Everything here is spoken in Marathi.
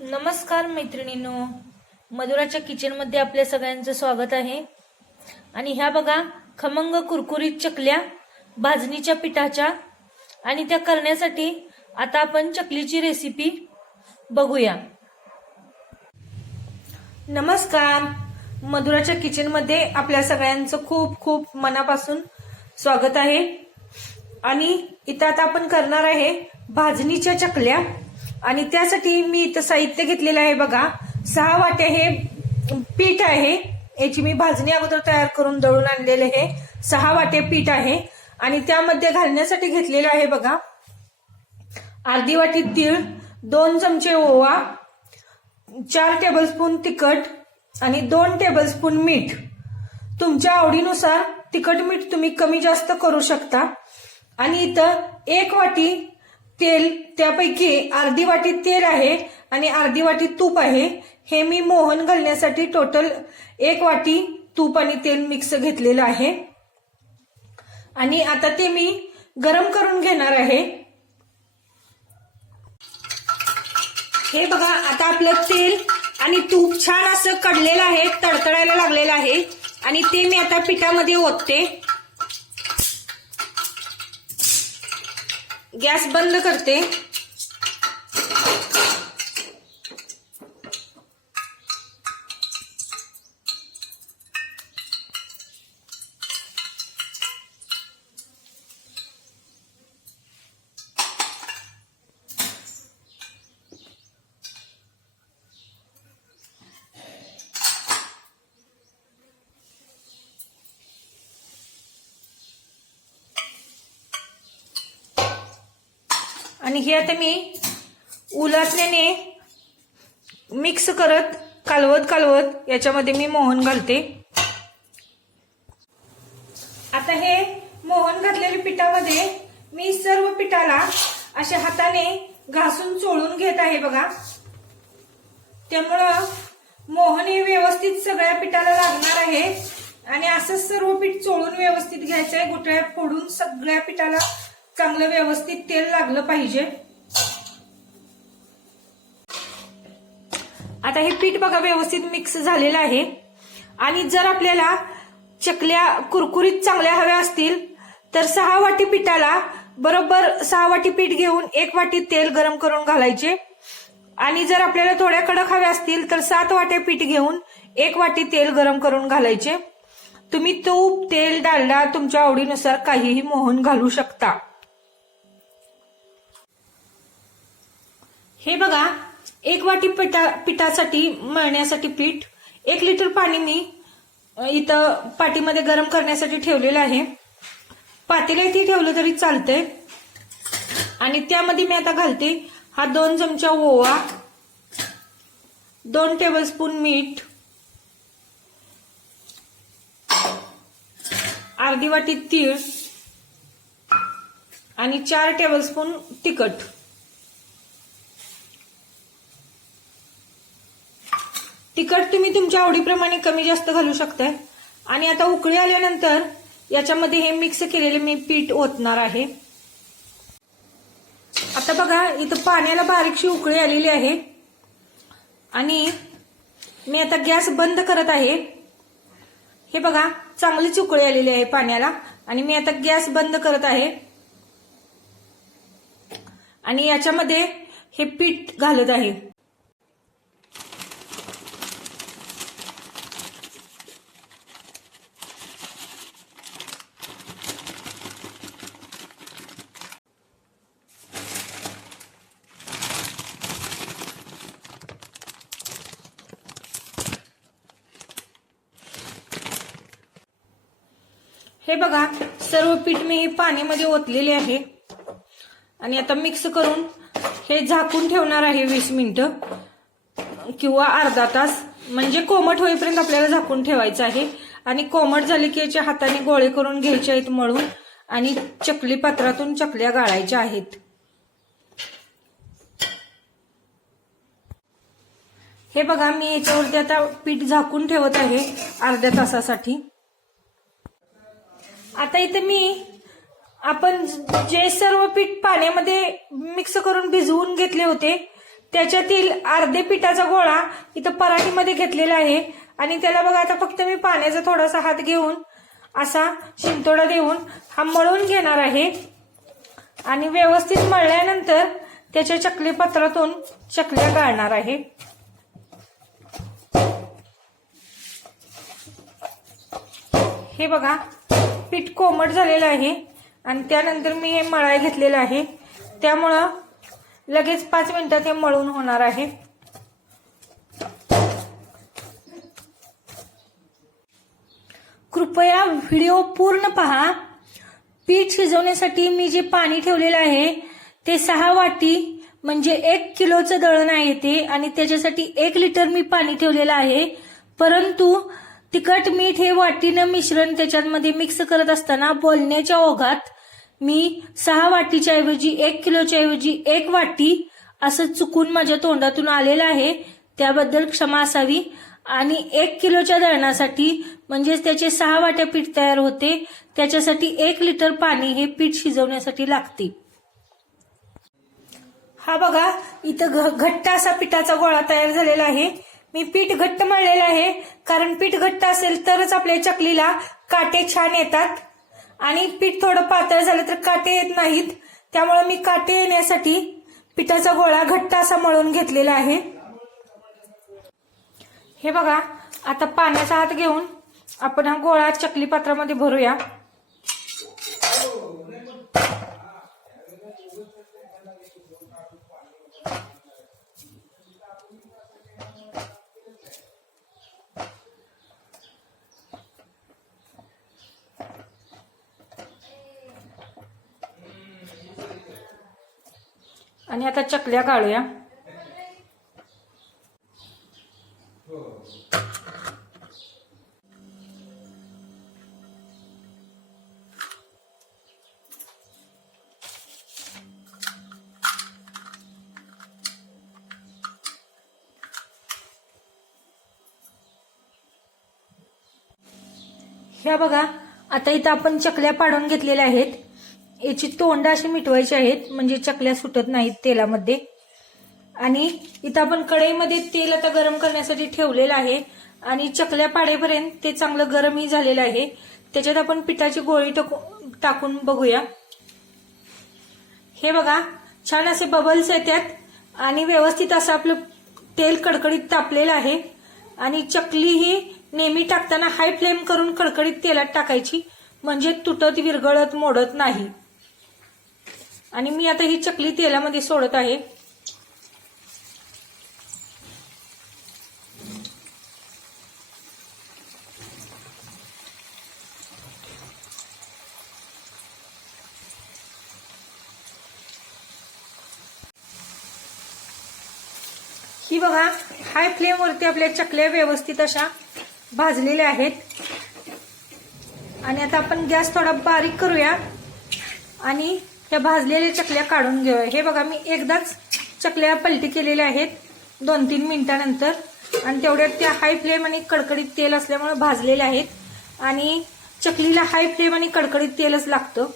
नमस्कार मैत्रिणींनो, मधुराच्या किचनमध्ये आपल्या सगळ्यांचं स्वागत आहे। आणि ह्या बघा खमंग कुरकुरीत चकल्या भाजणीच्या पिठाच्या, आणि त्या करण्यासाठी आता आपण चकलीची रेसिपी बघूया। नमस्कार, मधुराच्या किचनमध्ये आपल्या सगळ्यांचं खूप खूप मनापासून स्वागत आहे। आणि इथं आता आपण करणार आहे भाजणीच्या चकल्या, आणि त्यासाठी मी इथं साहित्य घेतलेलं आहे बघा। 6 वाटे हे पीठ आहे, याची मी भाजणी अगोदर तयार करून दळून आणलेले आहे। 6 वाटे पीठ आहे, आणि त्यामध्ये घालण्यासाठी घेतलेलं आहे बघा अर्धी वाटी तीळ, 2 चमचे ओवा, 4 टेबलस्पून तिखट आणि 2 टेबलस्पून मीठ। तुमच्या आवडीनुसार तिखट मीठ तुम्ही कमी जास्त करू शकता। आणि इथं 1 वाटी तेल, त्यापैकी अर्धी वाटी तेल आहे आणि अर्धी वाटी तूप आहे। हे मी मोहन घालण्यासाठी टोटल 1 वाटी तूप आणि तेल मिक्स घेतलेलं आहे। आणि आता ते मी गरम करून घेणार आहे। हे बघा, आता आपलं तेल आणि तूप छान असं कडलेलं आहे, तडतडायला लागलेलं आहे, आणि ते मी आता पिठामध्ये ओतते। गॅस बंद करते। आणि हे आता मी उलटण्याने मिक्स करत कालवत याच्यामध्ये मी मोहन घालते। आता हे मोहन घातलेल्या पिठामध्ये मी सर्व पिठाला अशा हाताने घासून चोळून घेत आहे बघा। त्यामुळं मोहन हे व्यवस्थित सगळ्या पिठाला लागणार आहे, आणि असं सर्व पीठ चोळून व्यवस्थित घ्यायचं आहे। गुठळ्या फोडून सगळ्या पिठाला चांगलं व्यवस्थित तेल लागलं पाहिजे। आता हे पीठ बघा व्यवस्थित मिक्स झालेलं आहे। आणि जर आपल्याला चकल्या कुरकुरीत चांगल्या हव्या असतील तर 6 वाटी पिठाला बरोबर 6 वाटी पीठ घेऊन 1 वाटी तेल गरम करून घालायचे। आणि जर आपल्याला थोड्या कडक हव्या असतील तर 7 वाटे पीठ घेऊन 1 वाटी तेल गरम करून घालायचे। तुम्ही तूप, तेल, डालडा तुमच्या आवडीनुसार काहीही मोहन घालू शकता। हे बघा, 1 वाटी पिठासाठी मळण्यासाठी पीठ 1 लिटर पाणी मी इथं पाटीमध्ये गरम करण्यासाठी ठेवलेलं आहे। पातेल्यातही ठेवलं तरी चालतंय। आणि त्यामध्ये मी आता घालते हा 2 चमचा ओवा, 2 टेबलस्पून मीठ, अर्धी वाटी तीळ आणि 4 टेबलस्पून तिखट। तिखट तुम्ही तुमच्या आवडीप्रमाणे कमी जास्त घालू शकताय। आणि आता उकळी आल्यानंतर याच्यामध्ये हे मिक्स केलेले मी पीठ ओतणार आहे। आता बघा, इथं पाण्याला बारीकशी उकळी आलेली आहे, आणि मी आता गॅस बंद करत आहे। हे बघा, चांगलीच उकळी आलेली आहे पाण्याला, आणि मी आता गॅस बंद करत आहे। आणि याच्यामध्ये हे पीठ घालत आहे। हे बघा, सर्व पीठ मी पाण्यामध्ये ओतलेले आहे, आणि आता मिक्स करून हे झाकून ठेवणार आहे 20 मिनिटं किंवा अर्धा तास। म्हणजे कोमट होईपर्यंत आपल्याला झाकून ठेवायचं आहे। आणि कोमट झाले की याच्या हाताने गोळे करून घ्यायचे आहेत मळून, आणि चकली पात्रातून चकल्या गाळायच्या आहेत। हे बघा, मी याच्यावरती आता पीठ झाकून ठेवत आहे अर्ध्या तासासाठी। आता इथे मी आपण जे सर्व पीठ पाण्यामध्ये मिक्स करून भिजवून घेतले होते त्याच्यातील अर्धे पिठाचा गोळा इथं पराठीमध्ये घेतलेला आहे आणि त्याला बघा आता फक्त मी पाण्याचा थोडासा हात घेऊन असा शिंतोडा देऊन हा मळून घेणार आहे आणि व्यवस्थित मळल्यानंतर त्याच्या चकली पात्रातून चकल्या गाळणार आहे। हे बघा पीठ कोमट झालेलं आहे आणि त्यानंतर मी हे मळाय घेतलेलं आहे, त्यामुळं लगेच 5 मिनिटात हे मळून होणार आहे। कृपया व्हिडिओ पूर्ण पहा। पीठ शिजवण्यासाठी मी जे पाणी ठेवलेलं आहे ते 6 वाटी म्हणजे 1 किलोचं दळण आहे ते, आणि त्याच्यासाठी 1 लिटर मी पाणी ठेवलेलं आहे। परंतु तिखट मीठ हे वाटीनं मिश्रण त्याच्यामध्ये मिक्स करत असताना बोलण्याच्या ओघात मी 6 वाटीच्या ऐवजी 1 किलोच्या ऐवजी 1 वाटी असं चुकून माझ्या तोंडातून आलेलं आहे, त्याबद्दल क्षमा असावी। आणि 1 किलोच्या दळणासाठी म्हणजेच त्याचे 6 वाट्या पीठ तयार होते, त्याच्यासाठी 1 लिटर पाणी हे पीठ शिजवण्यासाठी लागते। हा बघा इथं घट्ट असा पिठाचा गोळा तयार झालेला आहे। मी पीठ घट्ट मळलेलं आहे, कारण पीठ घट्ट असेल तरच आपल्या चकलीला काटे छान येतात आणि पीठ थोडं पातळ झालं तर काटे येत नाहीत, त्यामुळे मी काटे येण्यासाठी पिठाचा गोळा घट्ट असा मळून घेतलेला आहे। हे बघा आता पाण्याचा हात घेऊन आपण हा गोळा चकली पात्रामध्ये भरूया। आणि आता चकल्या गाळूया। ह्या बघा आता इथं आपण चकल्या पाडून घेतलेल्या आहेत, याची तोंड अशी मिटवायची आहेत म्हणजे चकल्या सुटत नाहीत तेलामध्ये। आणि इथं आपण कढईमध्ये तेल आता गरम करण्यासाठी ठेवलेलं आहे आणि चकल्या पाडेपर्यंत ते चांगलं गरमही झालेलं आहे। त्याच्यात आपण पिठाची गोळी टाकून बघूया। हे बघा छान असे बबल्स येतात आणि व्यवस्थित असं आपलं तेल कडकडीत तापलेलं आहे। आणि चकली ही नेहमी टाकताना हाय फ्लेम करून कडकडीत तेलात टाकायची, म्हणजे तुटत विरघळत मोडत नाही। आणि मी आता ही चकली तेलामध्ये सोडत आहे। ही बघा हाय फ्लेम वरती आपल्या चकल्या व्यवस्थित अशा भाजलेल्या आहेत। आणि आता आपण गॅस थोडा बारीक करूया आणि ह्या भाजलेल्या चकल्या काढून घेऊया। हे बघा मी एकदाच चकल्या पलटी केलेल्या आहेत 2-3 मिनिटांनंतर, आणि तेवढ्यात त्या हाय फ्लेम आणि कडकडीत तेल असल्यामुळे भाजलेल्या आहेत। आणि चकलीला हाय फ्लेम आणि कडकडीत तेलच लागतं।